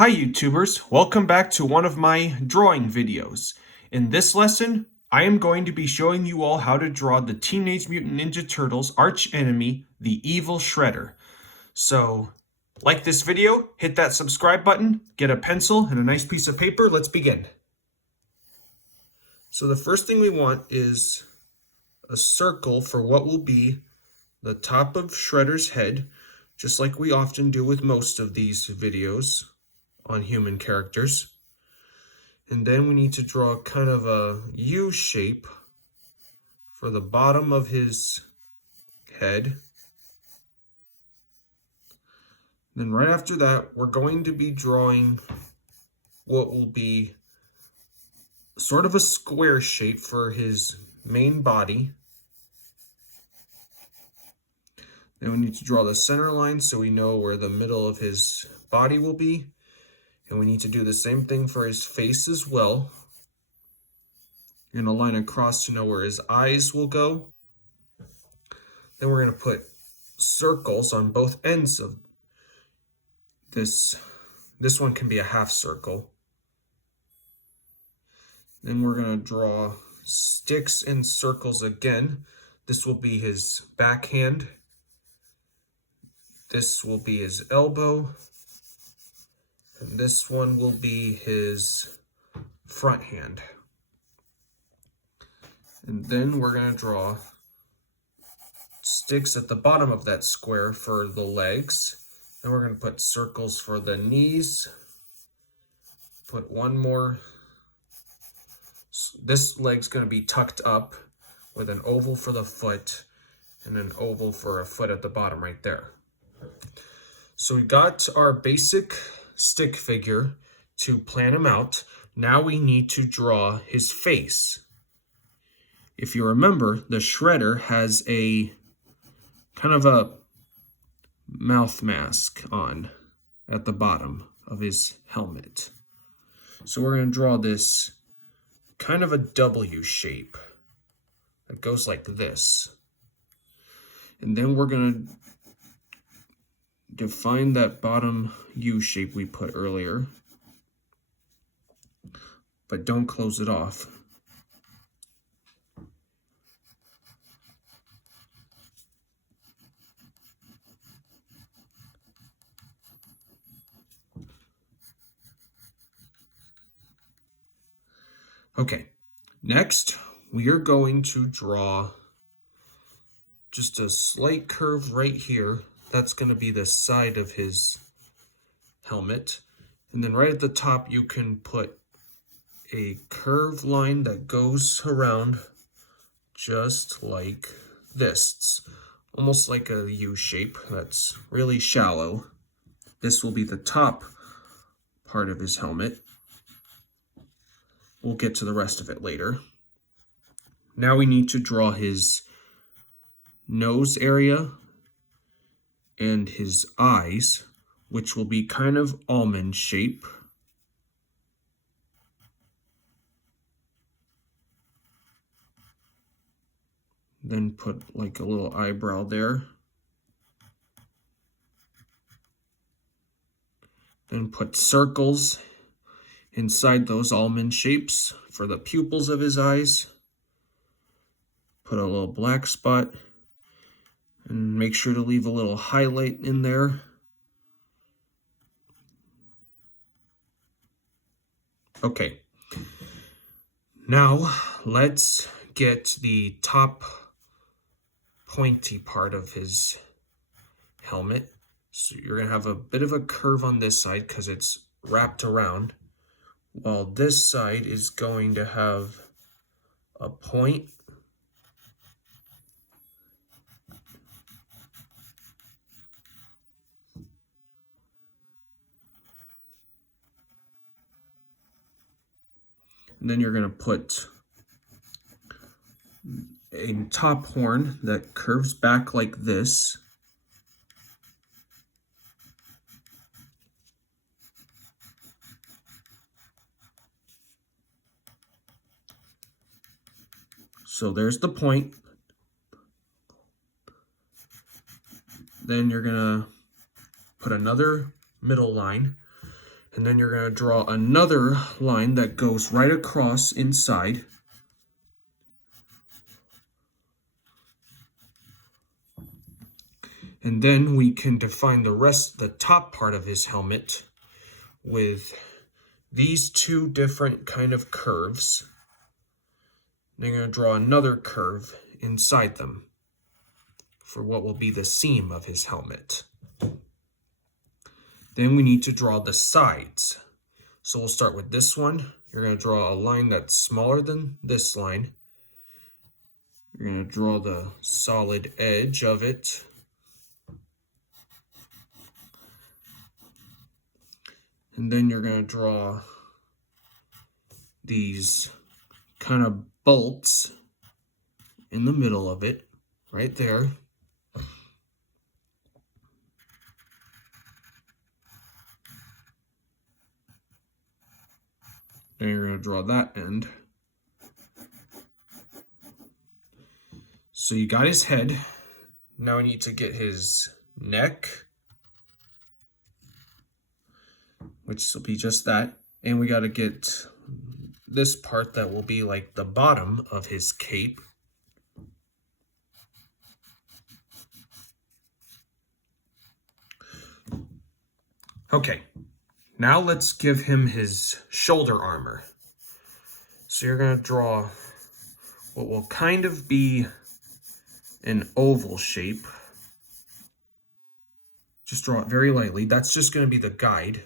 Hi YouTubers, welcome back to one of my drawing videos. In this lesson, I am going to be showing you all how to draw the Teenage Mutant Ninja Turtles arch enemy, the Evil Shredder. So, like this video, hit that subscribe button, get a pencil and a nice piece of paper, let's begin. So the first thing we want is a circle for what will be the top of Shredder's head, just like we often do with most of these videos on human characters. And then we need to draw kind of a U shape for the bottom of his head. Then right after that, we're going to be drawing what will be sort of a square shape for his main body. Then we need to draw the center line so we know where the middle of his body will be. And we need to do the same thing for his face as well. You're going to line across to know where his eyes will go. Then we're going to put circles on both ends of this. This one can be a half circle. Then we're going to draw sticks and circles again. This will be his backhand. This will be his elbow. And this one will be his front hand. And then we're going to draw sticks at the bottom of that square for the legs. Then we're going to put circles for the knees. Put one more. This leg's going to be tucked up with an oval for the foot and an oval for a foot at the bottom right there. So we got our basic stick figure to plan him out. Now we need to draw his face. If you remember, the Shredder has a kind of a mouth mask on at the bottom of his helmet. So we're going to draw this kind of a W shape that goes like this. And then we're going to define that bottom U shape we put earlier, but don't close it off. Okay, next we are going to draw just a slight curve right here. That's going to be the side of his helmet. And then right at the top, you can put a curved line that goes around just like this. It's almost like a U shape that's really shallow. This will be the top part of his helmet. We'll get to the rest of it later. Now we need to draw his nose area and his eyes, which will be kind of almond shape. Then put like a little eyebrow there. Then put circles inside those almond shapes for the pupils of his eyes. Put a little black spot and make sure to leave a little highlight in there. Okay, now let's get the top pointy part of his helmet. So you're going to have a bit of a curve on this side because it's wrapped around, while this side is going to have a point. And then you're going to put a top horn that curves back like this. So there's the point. Then you're going to put another middle line. And then you're going to draw another line that goes right across inside. And then we can define the top part of his helmet with these two different kind of curves. Then you're going to draw another curve inside them for what will be the seam of his helmet. Then we need to draw the sides. So we'll start with this one. You're going to draw a line that's smaller than this line. You're going to draw the solid edge of it. And then you're going to draw these kind of bolts in the middle of it, right there. Then you're going to draw that end. So you got his head. Now we need to get his neck, which will be just that. And we got to get this part that will be like the bottom of his cape. Okay, now let's give him his shoulder armor. So you're going to draw what will kind of be an oval shape. Just draw it very lightly. That's just going to be the guide.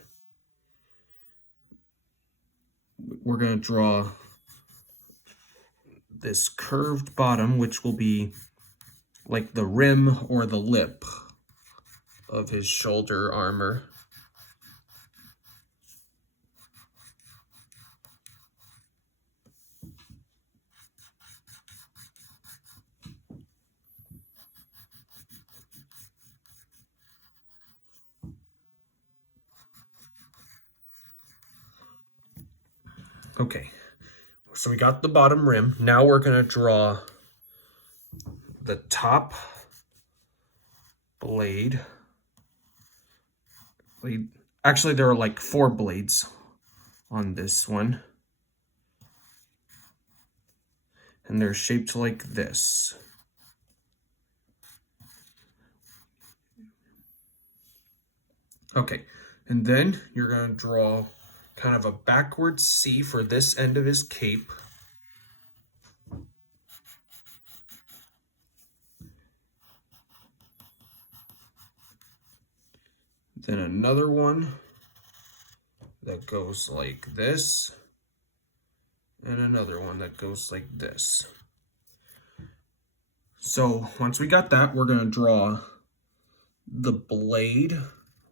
We're going to draw this curved bottom, which will be like the rim or the lip of his shoulder armor. Okay, so we got the bottom rim. Now we're going to draw the top blade. Actually, there are like 4 blades on this one. And they're shaped like this. Okay, and then you're going to draw kind of a backward C for this end of his cape. Then another one that goes like this. And another one that goes like this. So once we got that, we're going to draw the blade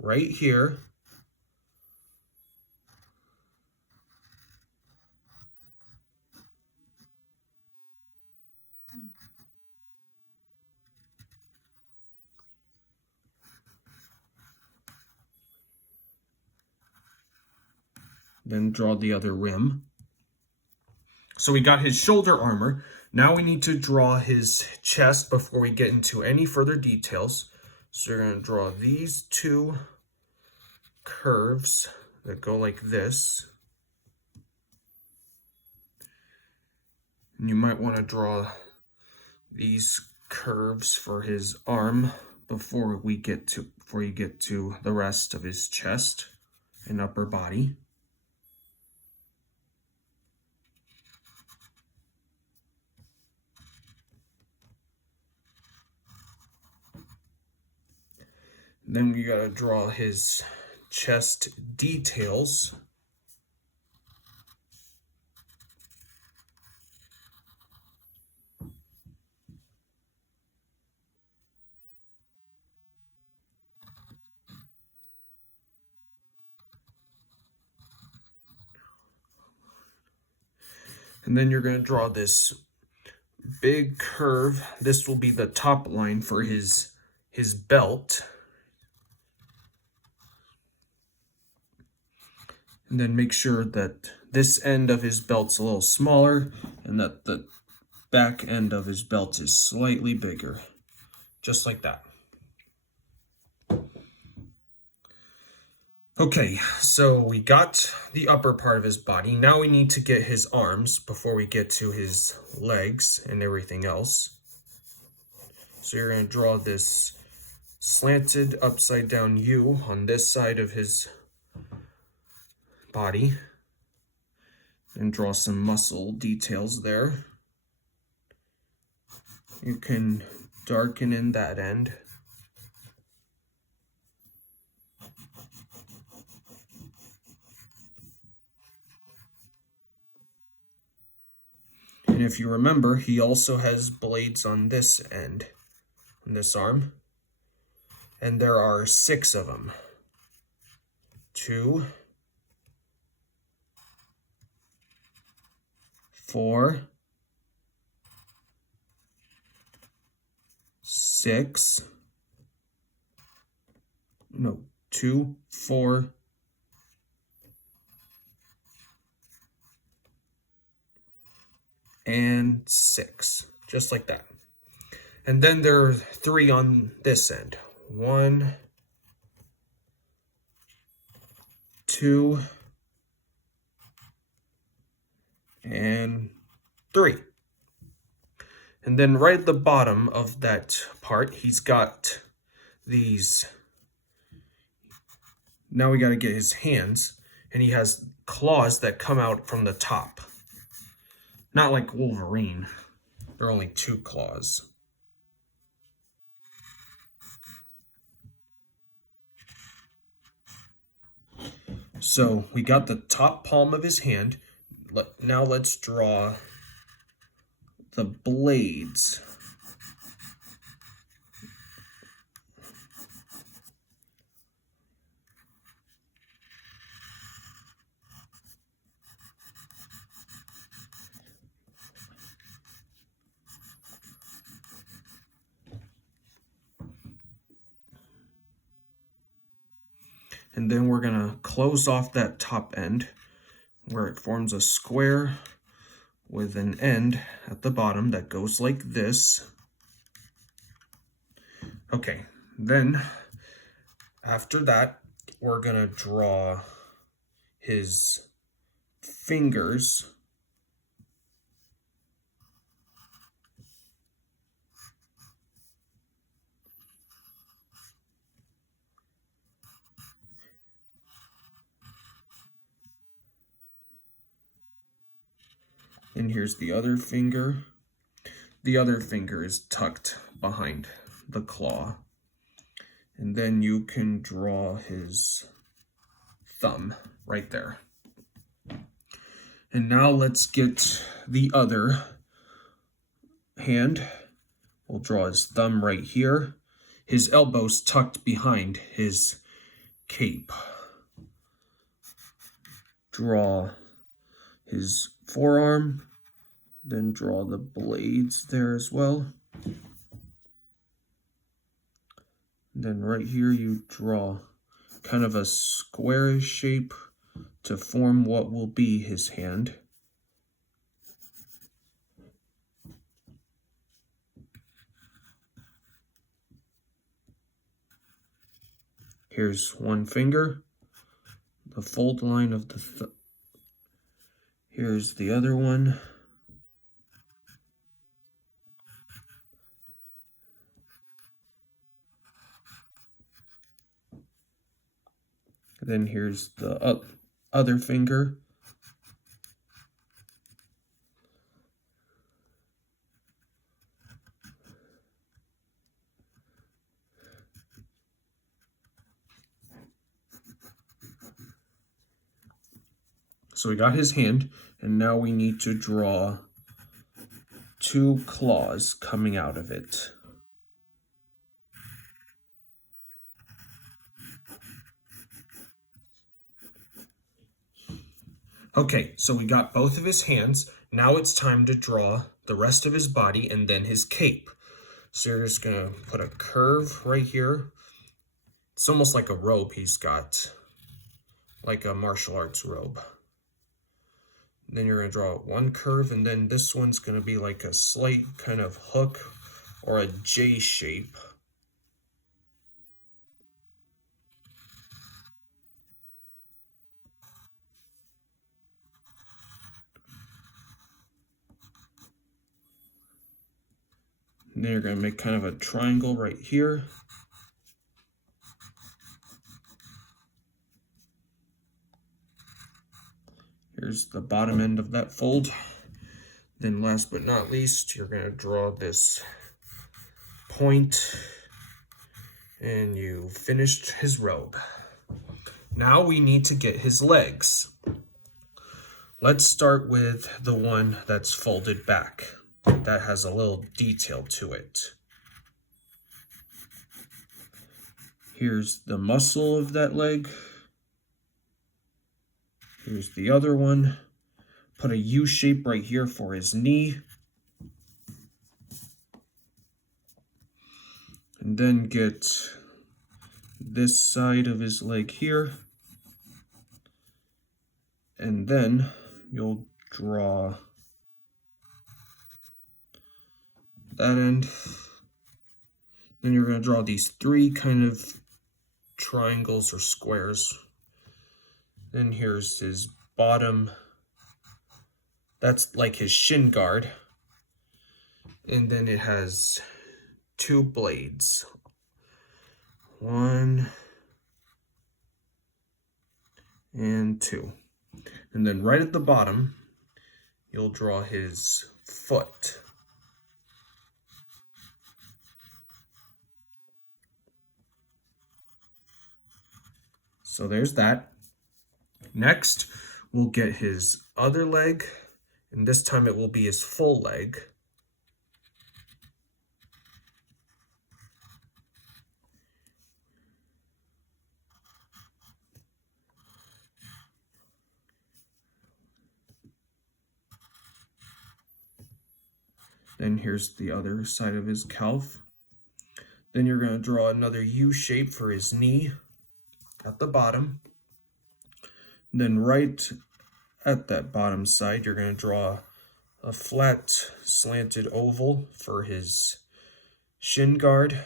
right here. Then draw the other rim. So we got his shoulder armor. Now we need to draw his chest before we get into any further details. So you're going to draw these 2 curves that go like this. And you might want to draw these curves for his arm before you get to the rest of his chest and upper body. Then we gotta draw his chest details. And then you're gonna draw this big curve. This will be the top line for his belt. And then make sure that this end of his belt's a little smaller and that the back end of his belt is slightly bigger. Just like that. Okay, so we got the upper part of his body. Now we need to get his arms before we get to his legs and everything else. So you're going to draw this slanted upside down U on this side of his body and draw some muscle details there. You can darken in that end. And if you remember, he also has blades on this end, on this arm. And there are 6 of them. 2, 4, 6, no, 2, 4, and 6, just like that. And then there are 3 on this end. 1, 2, and 3. And then right at the bottom of that part, he's got these. Now we got to get his hands, and he has claws that come out from the top. Not like Wolverine. There are only 2 claws. So we got the top palm of his hand. Now let's draw the blades. And then we're going to close off that top end where it forms a square with an end at the bottom that goes like this. Okay, then after that, we're going to draw his fingers. And here's the other finger. The other finger is tucked behind the claw. And then you can draw his thumb right there. And now let's get the other hand. We'll draw his thumb right here. His elbow's tucked behind his cape. Draw his forearm, then draw the blades there as well. Then right here you draw kind of a squarish shape to form what will be his hand. Here's one finger, the fold line of the here's the other one. And then here's the other finger. So we got his hand, and now we need to draw 2 claws coming out of it. Okay, so we got both of his hands. Now it's time to draw the rest of his body and then his cape. So you're just gonna put a curve right here. It's almost like a robe he's got, like a martial arts robe. Then you're going to draw one curve, and then this one's going to be like a slight kind of hook or a J shape. And then you're going to make kind of a triangle right here. Here's the bottom end of that fold. Then last but not least, you're going to draw this point, and you finished his robe. Now we need to get his legs. Let's start with the one that's folded back. That has a little detail to it. Here's the muscle of that leg. Here's the other one. Put a U shape right here for his knee. And then get this side of his leg here. And then you'll draw that end. Then you're going to draw these three kind of triangles or squares. Then here's his bottom. That's like his shin guard. And then it has two blades. One and two. And then right at the bottom, you'll draw his foot. So there's that. Next, we'll get his other leg, and this time it will be his full leg. Then here's the other side of his calf. Then you're going to draw another U shape for his knee at the bottom. Then right at that bottom side, you're going to draw a flat slanted oval for his shin guard.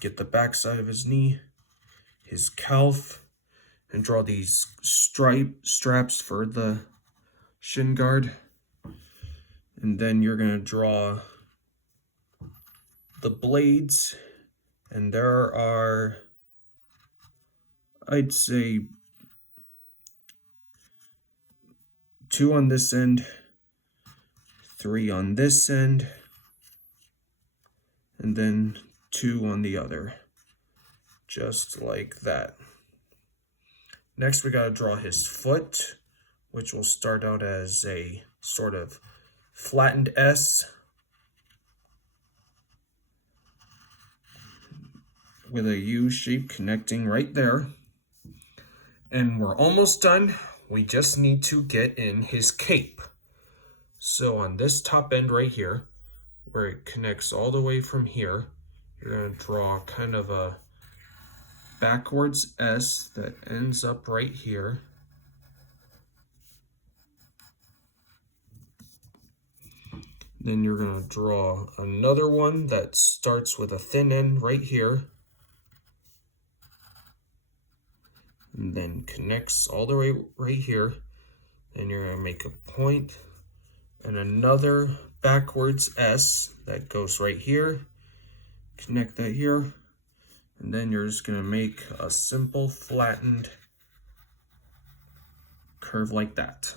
Get the back side of his knee, his calf, and draw these straps for the shin guard. And then you're going to draw the blades, and there are, I'd say, 2 on this end, 3 on this end, and then 2 on the other, just like that. Next, we got to draw his foot, which will start out as a sort of flattened S with a U shape connecting right there. And we're almost done. We just need to get in his cape. So on this top end right here, where it connects all the way from here, you're going to draw kind of a backwards S that ends up right here. Then you're going to draw another one that starts with a thin end right here, and then connects all the way right here. Then you're going to make a point and another backwards S that goes right here, connect that here, and then you're just going to make a simple flattened curve like that.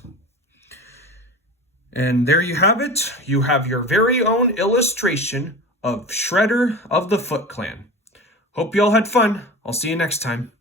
And there you have it. You have your very own illustration of Shredder of the Foot Clan. Hope you all had fun. I'll see you next time.